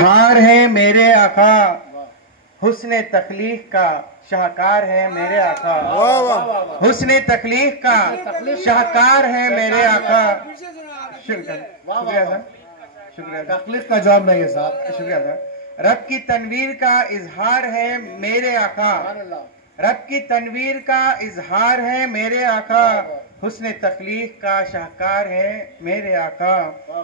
हार है मेरे आका, हुस्ने तकलीफ का शाहकार है मेरे आका। हुस्ने तकलीफ का शाहकार है मेरे आका। शुक्रिया सर, शुक्रिया। तकलीफ का जवाब नहीं है साहब। शुक्रिया सर। रब की तनवीर का इजहार है मेरे आका। रब की तनवीर का इजहार है मेरे आका। हुस्ने तकलीफ का शाहकार है मेरे आका।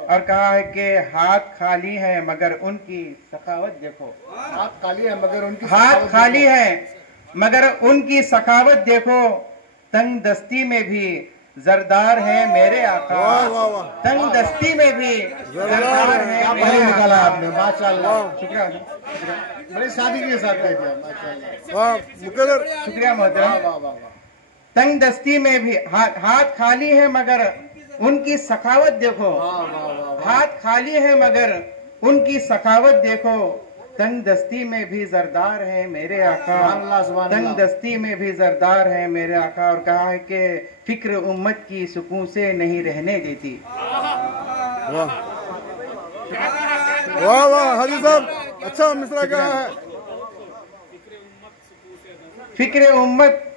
और कहा है कि हाथ खाली है मगर उनकी सखावत देखो। हाथ खाली है मगर उनकी हाथ खाली है मगर उनकी सखावत देखो। तंग दस्ती में भी जरदार है मेरे आका। तंग दस्ती में भी जरदार है मेरे आका। निकाला आपने, माशाल्लाह। शुक्रिया, बड़ी सादगी के साथ कह दिया, माशाल्लाह। शुक्रिया मोहतरम। तंग दस्ती में भी हाथ खाली है मगर उनकी सखावत देखो। हाथ खाली है मगर उनकी सखावत देखो। तंग दस्ती में भी जरदार है मेरे आका। तंग दस्ती में भी जरदार है मेरे आका। और कहा है कि फिक्र उम्मत की सुकून से नहीं रहने देती। वाह वाह हाजी साहब, अच्छा मिसरा कहा है। फिक्र उम्मत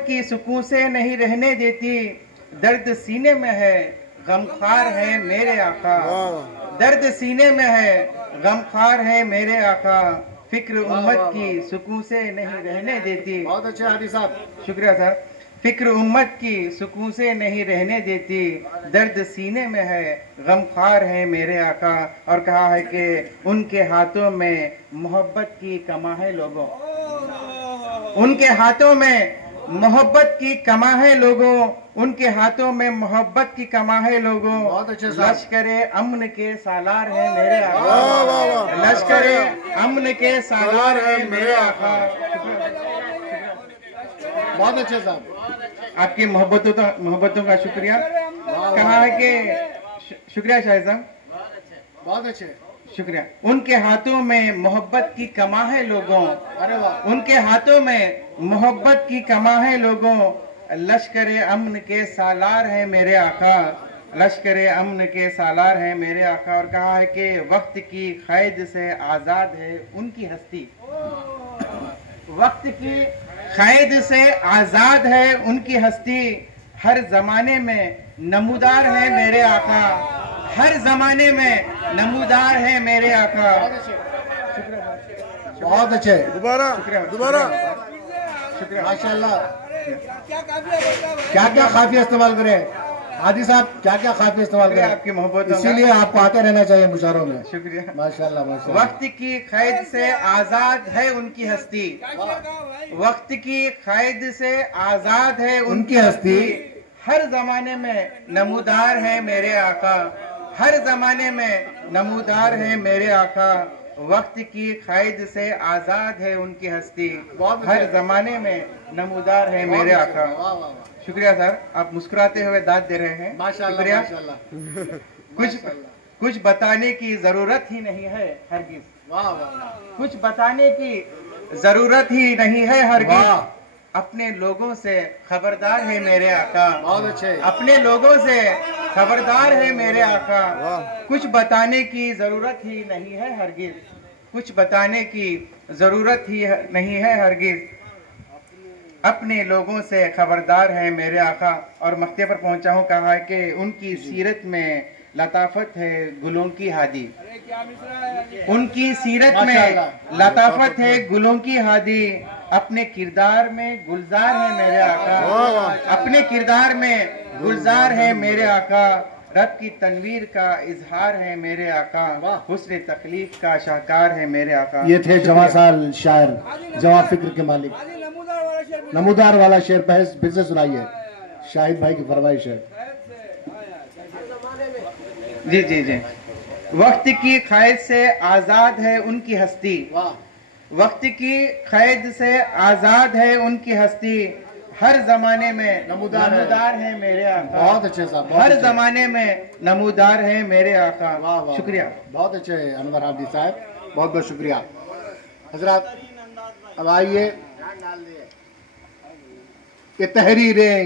की सुकून से नहीं रहने देती। दर्द सीने में है गमखार है मेरे आका। दर्द सीने में है गमखार है मेरे आका। फिक्र उम्मत की सुकून से नहीं रहने देती। बहुत अच्छे हाजी साहब, शुक्रिया सर। फिक्र उम्मत की सुकून से नहीं रहने देती। दर्द सीने में है गमखार है मेरे आका। और कहा है कि उनके हाथों में मोहब्बत की कमा है लोगों। उनके हाथों में मोहब्बत की कमा है लोगों। उनके हाथों में मोहब्बत की कमा है लोगों। लश्करे अमन के सालार है मेरे आका। लश्करे अमन के सालार है मेरे आका। बहुत अच्छे साहब, आपकी मोहब्बतों का शुक्रिया। कहा है कि शुक्रिया शाहिद साहब, बहुत अच्छे, शुक्रिया। उनके हाथों में मोहब्बत की कमा है लोगों। अरे वाह। उनके हाथों में मोहब्बत की कमा है लोगों। लश्करे अमन के सालार है मेरे आका। लश्करे अमन के सालार है मेरे आका। और कहा है कि वक्त की कैद से आजाद है उनकी हस्ती। वक्त की कैद से आजाद है उनकी हस्ती। हर जमाने में नमूदार है मेरे आका। हर जमाने में नमूदार है मेरे आका। बहुत अच्छे, दोबारा शुक्रिया माशाल्लाह। क्या क्या काफिया इस्तेमाल करें हाजी साहब, क्या क्या काफिया इस्तेमाल करें? आपकी मोहब्बत, इसीलिए आपको आते रहना चाहिए मुशारों में। शुक्रिया, माशाल्लाह माशाल्लाह। वक्त की कैद से आजाद है उनकी हस्ती। वक्त की कैद से आजाद है उनकी हस्ती। हर जमाने में नमूदार है मेरे आका। हर जमाने में नमूदार है मेरे आका। वक्त की कैद से आजाद है उनकी हस्ती। हर जमाने में नमूदार है मेरे आका। शुक्रिया सर, आप मुस्कुराते हुए दाद दे रहे हैं। माशाल्लाह माशाल्लाह। कुछ बताने की जरूरत ही नहीं है हरगिज। वाह वाह। कुछ बताने की जरूरत ही नहीं है हरगिज। अपने लोगों से खबरदार है मेरे आका। बहुत अच्छे। अपने लोगों से खबरदार है मेरे आका। कुछ बताने की जरूरत ही नहीं है हरगिज। कुछ बताने की जरूरत ही नहीं है हरगिज। अपने लोगों से खबरदार है मेरे आका। और मक्ते पर पहुंचा हूँ। कहा है कि उनकी सीरत में लताफत है गुलों की हादी। उनकी सीरत में लताफत है गुलों की हादी। अपने किरदार में गुलजार है मेरे आका। अपने किरदार में गुलजार है मेरे आका। रब की तनवीर का इजहार है मेरे आका। हुस्ने तकलीफ का शाहकार है मेरे आका। ये थे जवां साल शायर, जवां फिक्र के मालिक। नमूदार वाला शेर फिर से सुनाइए, शाहिद भाई की फरमाइश है। जी जी जी। वक्त की कैद से आजाद है उनकी हस्ती। वक्त की कैद से आजाद है उनकी हस्ती। हर जमाने में नमूदार है मेरे आका। बहुत अच्छे साहब, हर जमाने में नमूदार है मेरे आका। शुक्रिया, बहुत अच्छे अनवर हादी साहब, बहुत बहुत शुक्रिया। हजरत अब आइए, ये तहरीरें